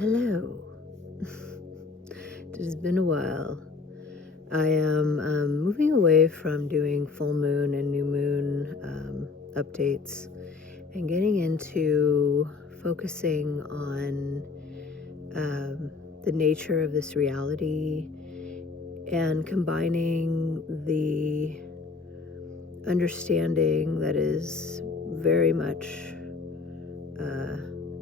Hello. It has been a while. I am moving away from doing full moon and new moon updates and getting into focusing on the nature of this reality and combining the understanding that is very much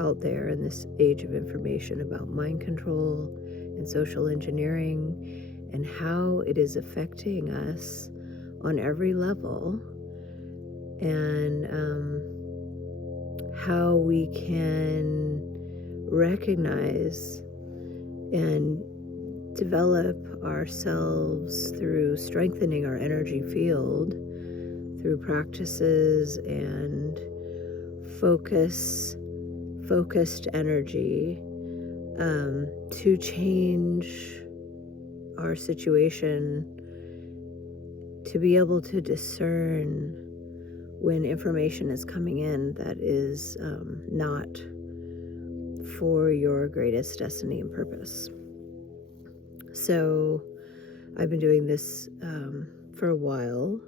out there in this age of information about mind control and social engineering and how it is affecting us on every level, and how we can recognize and develop ourselves through strengthening our energy field through practices and focused energy to change our situation, to be able to discern when information is coming in that is not for your greatest destiny and purpose. So I've been doing this for a while.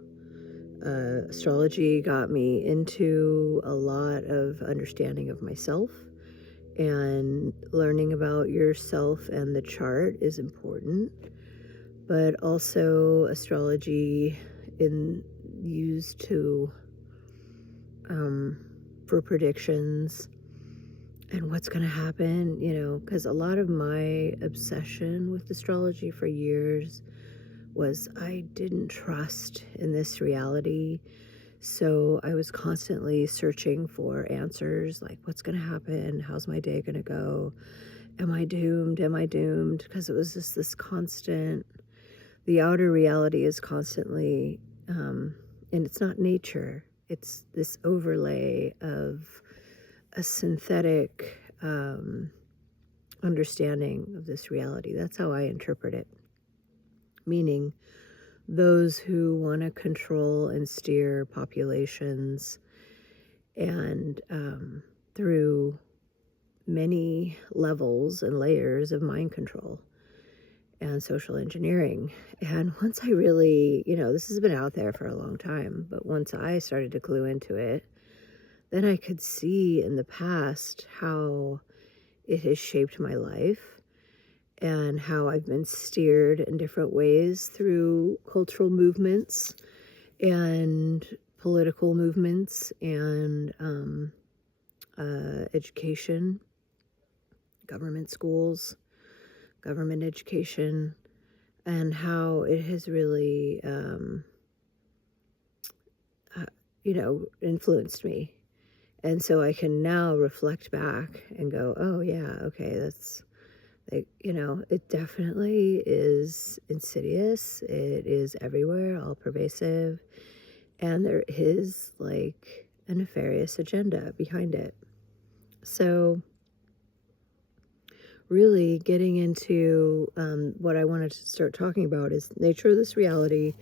Astrology got me into a lot of understanding of myself, and learning about yourself and the chart is important, but also astrology used to for predictions and what's going to happen, because a lot of my obsession with astrology for years was I didn't trust in this reality. So I was constantly searching for answers, like what's going to happen? How's my day going to go? Am I doomed? Am I doomed? Because it was just this constant, the outer reality is constantly, and it's not nature. It's this overlay of a synthetic understanding of this reality. That's how I interpret it. Meaning, those who want to control and steer populations, and through many levels and layers of mind control and social engineering. And once I really, this has been out there for a long time, but once I started to clue into it, then I could see in the past how it has shaped my life and how I've been steered in different ways through cultural movements and political movements and education, government schools, government education, and how it has really, influenced me. And so I can now reflect back and go, oh yeah, okay, that's like, it definitely is insidious. It is everywhere, all pervasive. And there is like a nefarious agenda behind it. So really getting into what I wanted to start talking about is nature of this reality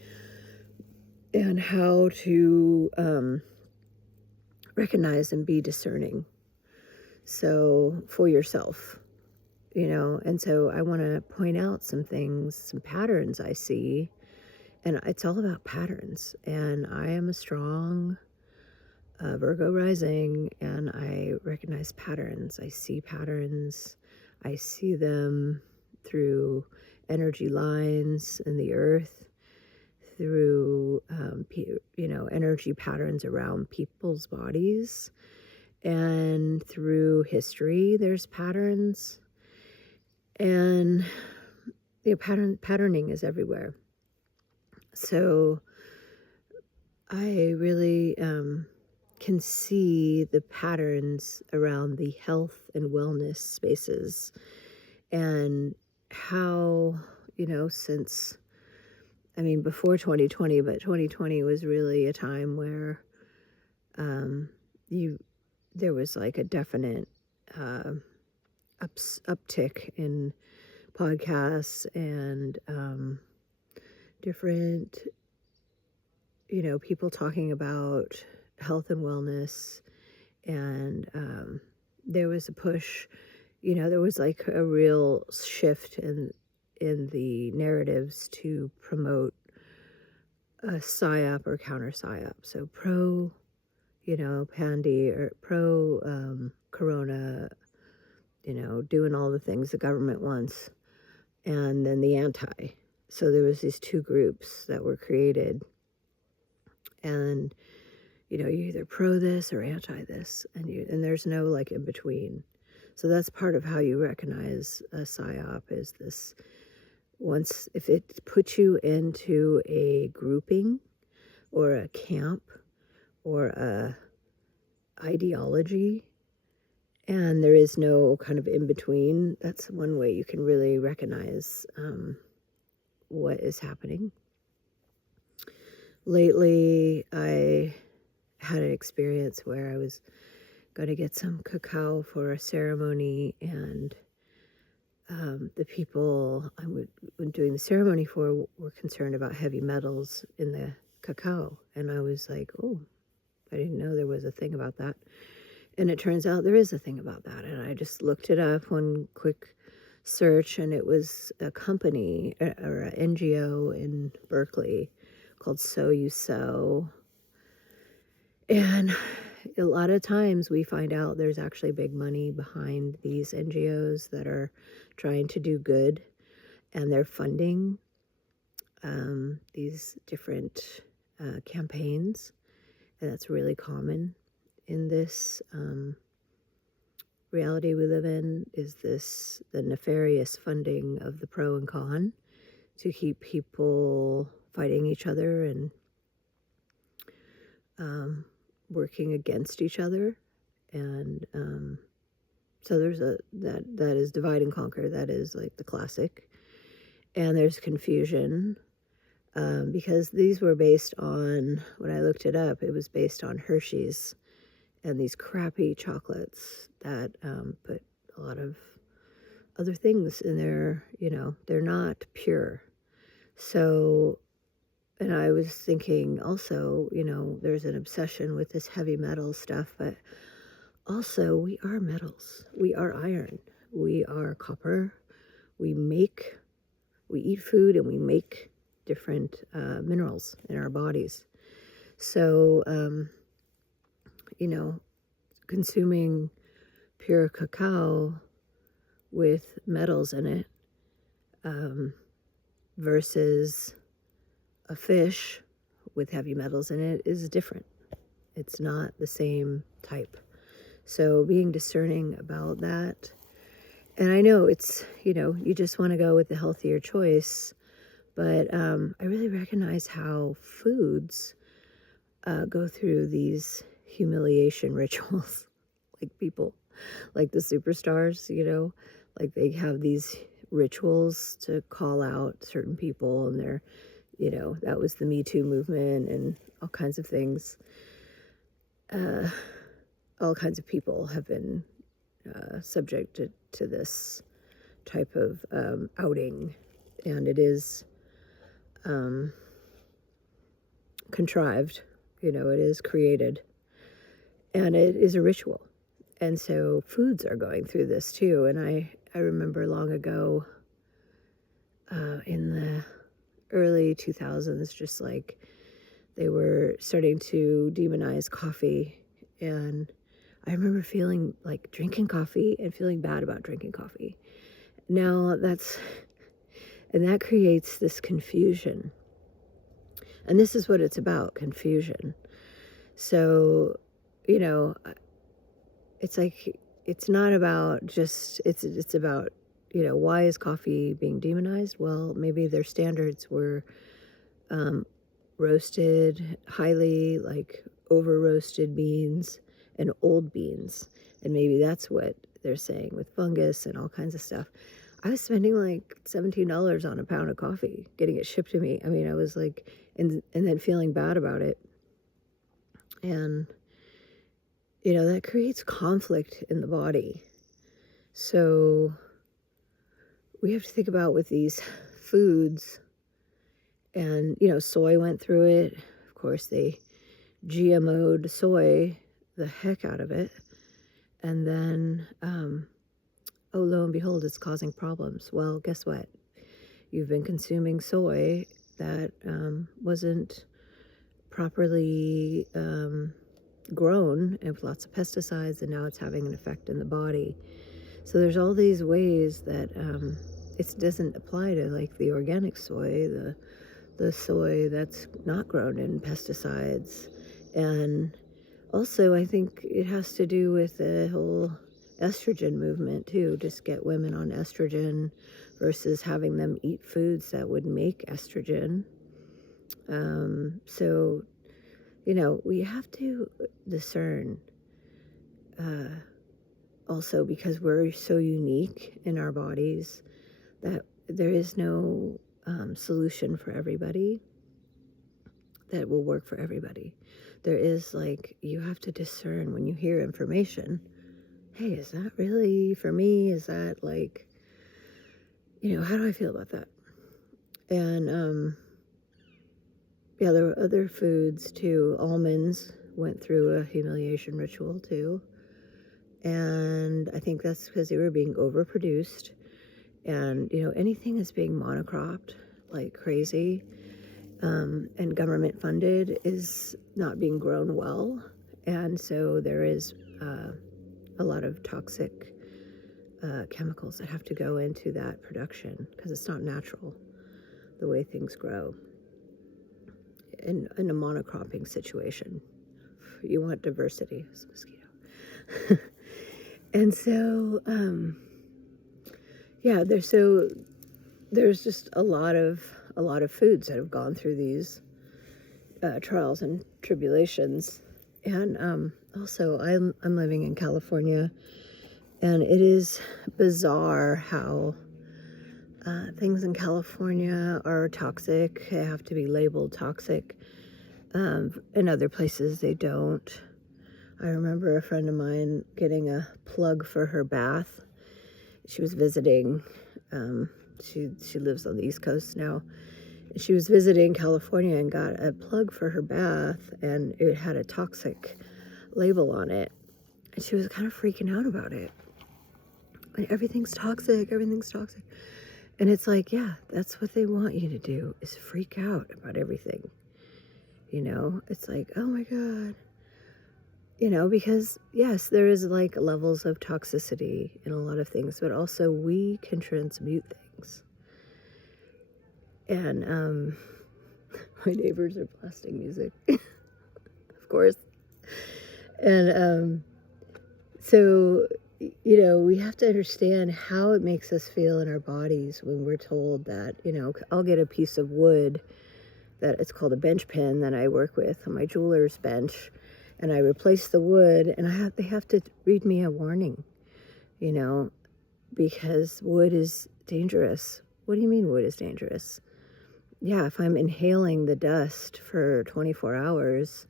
and how to recognize and be discerning. So for yourself, and so I want to point out some things, some patterns I see, and it's all about patterns. And I am a strong Virgo rising, and I recognize patterns. I see patterns. I see them through energy lines in the earth, through, energy patterns around people's bodies, and through history, there's patterns. And patterning is everywhere. So I really can see the patterns around the health and wellness spaces, and how, since, before 2020, but 2020 was really a time where there was like a definite uptick in podcasts and different, people talking about health and wellness. And there was a push, there was like a real shift in the narratives to promote a psyop or counter psyop. So pro, pandy, or pro corona, doing all the things the government wants, and then the anti. So there was these two groups that were created, and you're either pro this or anti this, and there's no like in between. So that's part of how you recognize a psyop, is this: once, if it puts you into a grouping or a camp or a ideology, and there is no kind of in between, that's one way you can really recognize what is happening. Lately, I had an experience where I was going to get some cacao for a ceremony, and the people I'm doing the ceremony for were concerned about heavy metals in the cacao. And I was like, oh, I didn't know there was a thing about that. And it turns out there is a thing about that. And I just looked it up, one quick search, and it was a company or an NGO in Berkeley called So You Sow. And a lot of times we find out there's actually big money behind these NGOs that are trying to do good, and they're funding these different campaigns. And that's really common in this reality we live in, is the nefarious funding of the pro and con to keep people fighting each other and working against each other. And so there's that is divide and conquer. That is like the classic. And there's confusion, because these were based on, when I looked it up, it was based on Hershey's and these crappy chocolates that put a lot of other things in there. They're not pure. So, and I was thinking also, there's an obsession with this heavy metal stuff, but also we are metals. We are iron. We are copper. We eat food, and we make different minerals in our bodies. So, consuming pure cacao with metals in it versus a fish with heavy metals in it is different. It's not the same type. So being discerning about that. And I know it's, you just want to go with the healthier choice, but I really recognize how foods go through these humiliation rituals. Like people, like the superstars, like they have these rituals to call out certain people, and they're, that was the Me Too movement and all kinds of things. All kinds of people have been subjected to this type of outing, and it is contrived, it is created, and it is a ritual. And so foods are going through this too. And I remember long ago, in the early 2000s, just like they were starting to demonize coffee, and I remember feeling like drinking coffee and feeling bad about drinking coffee. Now that creates this confusion. And this is what it's about, confusion. So, it's like, it's not about just, it's about, why is coffee being demonized? Well, maybe their standards were roasted, highly like over roasted beans and old beans. And maybe that's what they're saying with fungus and all kinds of stuff. I was spending like $17 on a pound of coffee, getting it shipped to me. I mean, I was like, and then feeling bad about it. And, that creates conflict in the body. So we have to think about with these foods, and, soy went through it. Of course, they GMO'd soy the heck out of it. And then oh, lo and behold, it's causing problems. Well, guess what? You've been consuming soy that wasn't properly grown with lots of pesticides, and now it's having an effect in the body. So there's all these ways that it doesn't apply to like the organic soy, the soy that's not grown in pesticides. And also I think it has to do with the whole estrogen movement too. Just get women on estrogen versus having them eat foods that would make estrogen. So, we have to discern also, because we're so unique in our bodies, that there is no solution for everybody that will work for everybody. There is you have to discern when you hear information. Hey, is that really for me? Is that how do I feel about that? And yeah, there were other foods too. Almonds went through a humiliation ritual too. And I think that's because they were being overproduced. And, anything is being monocropped like crazy and government funded is not being grown well. And so there is a lot of toxic chemicals that have to go into that production because it's not natural the way things grow in a monocropping situation. You want diversity. It's a mosquito. And so, yeah, there's just a lot of foods that have gone through these trials and tribulations. And also, I'm living in California, and it is bizarre how things in California are toxic. They have to be labeled toxic. In other places, they don't. I remember a friend of mine getting a plug for her bath. She was visiting. She lives on the East Coast now. She was visiting California and got a plug for her bath, and it had a toxic label on it. And she was kind of freaking out about it. Like, everything's toxic. And it's like, yeah, that's what they want you to do, is freak out about everything. It's like, oh my God. Because yes, there is levels of toxicity in a lot of things, but also we can transmute things. And my neighbors are blasting music, of course. And so, we have to understand how it makes us feel in our bodies when we're told that, I'll get a piece of wood that it's called a bench pin that I work with on my jeweler's bench. And I replace the wood, and they have to read me a warning, because wood is dangerous. What do you mean wood is dangerous? Yeah, if I'm inhaling the dust for 24 hours,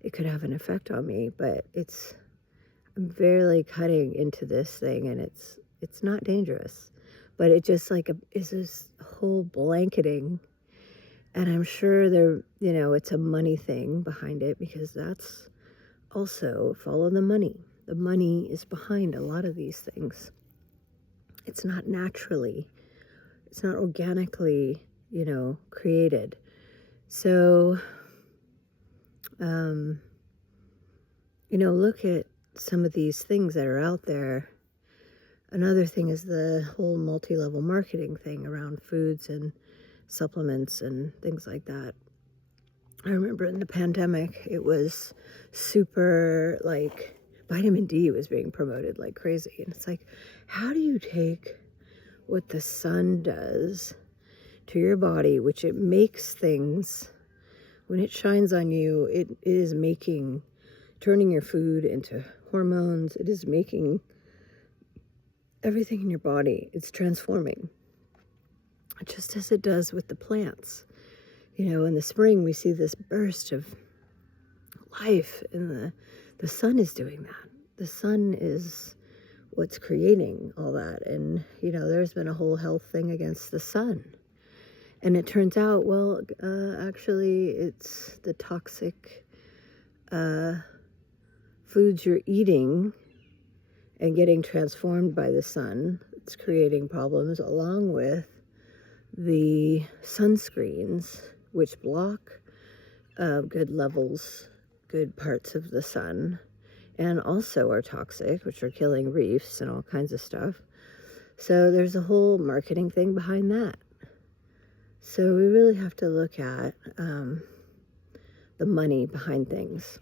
it could have an effect on me, but I'm barely cutting into this thing, and it's not dangerous. But it just is this whole blanketing, and I'm sure it's a money thing behind it, because that's also follow the money. The money is behind a lot of these things. It's not organically, created. So, look at some of these things that are out there. Another thing is the whole multi-level marketing thing around foods and supplements and things like that. I remember in the pandemic, it was super, vitamin D was being promoted like crazy. And it's how do you take what the sun does to your body, which it makes things, when it shines on you, it is turning your food into hormones. It is making everything in your body. It's transforming, just as it does with the plants. In the spring, we see this burst of life, and the sun is doing that. The sun is what's creating all that. And, there's been a whole health thing against the sun. And it turns out, well, actually, it's the toxic foods you're eating and getting transformed by the sun. It's creating problems, along with the sunscreens, which block good levels, good parts of the sun, and also are toxic, which are killing reefs and all kinds of stuff. So there's a whole marketing thing behind that. So we really have to look at the money behind things.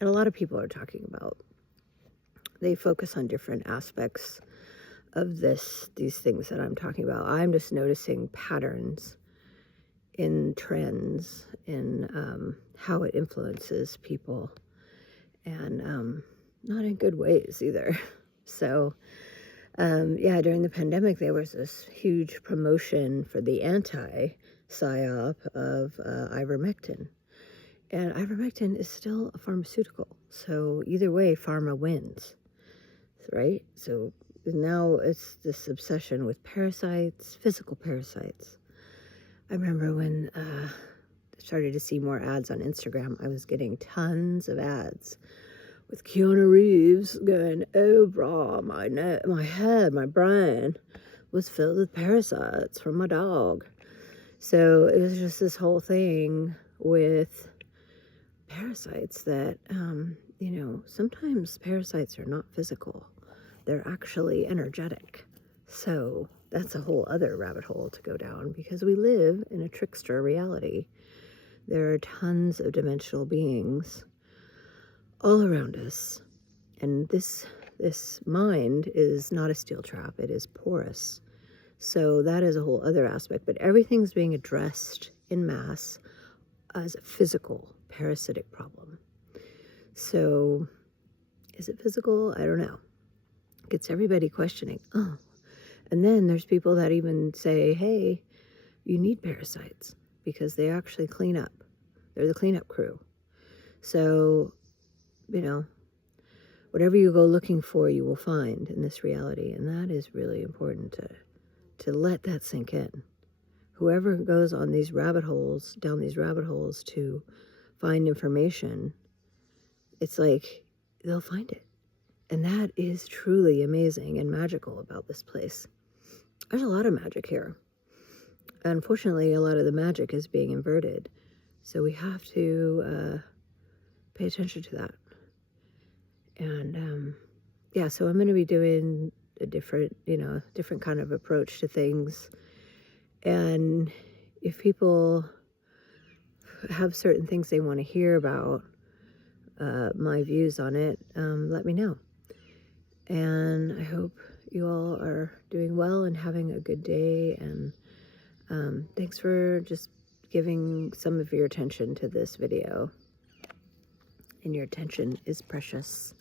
And a lot of people are talking about, they focus on different aspects of these things that I'm talking about. I'm just noticing patterns in trends, in how it influences people, and not in good ways either. So yeah, during the pandemic, there was this huge promotion for the anti-psyop of ivermectin. And ivermectin is still a pharmaceutical. So either way, pharma wins, right? So now it's this obsession with parasites, physical parasites. I remember when I started to see more ads on Instagram, I was getting tons of ads with Keanu Reeves going, oh, brah, my head, my brain was filled with parasites from my dog. So it was just this whole thing with parasites that, you know, sometimes parasites are not physical. They're actually energetic. So that's a whole other rabbit hole to go down, because we live in a trickster reality. There are tons of dimensional beings all around us. And this mind is not a steel trap. It is porous. So that is a whole other aspect. But everything's being addressed in mass as a physical parasitic problem. So is it physical? I don't know. It gets everybody questioning. Oh. And then there's people that even say, hey, you need parasites because they actually clean up. They're the cleanup crew. So, you know, whatever you go looking for, you will find in this reality. And that is really important to let that sink in. Whoever goes on these rabbit holes, down these rabbit holes to find information, it's like they'll find it. And that is truly amazing and magical about this place. There's a lot of magic here. Unfortunately, a lot of the magic is being inverted. So we have to pay attention to that. And yeah, so I'm going to be doing a different kind of approach to things. And if people have certain things they want to hear about, my views on it, let me know. And I hope you all are doing well and having a good day. And thanks for just giving some of your attention to this video. And your attention is precious.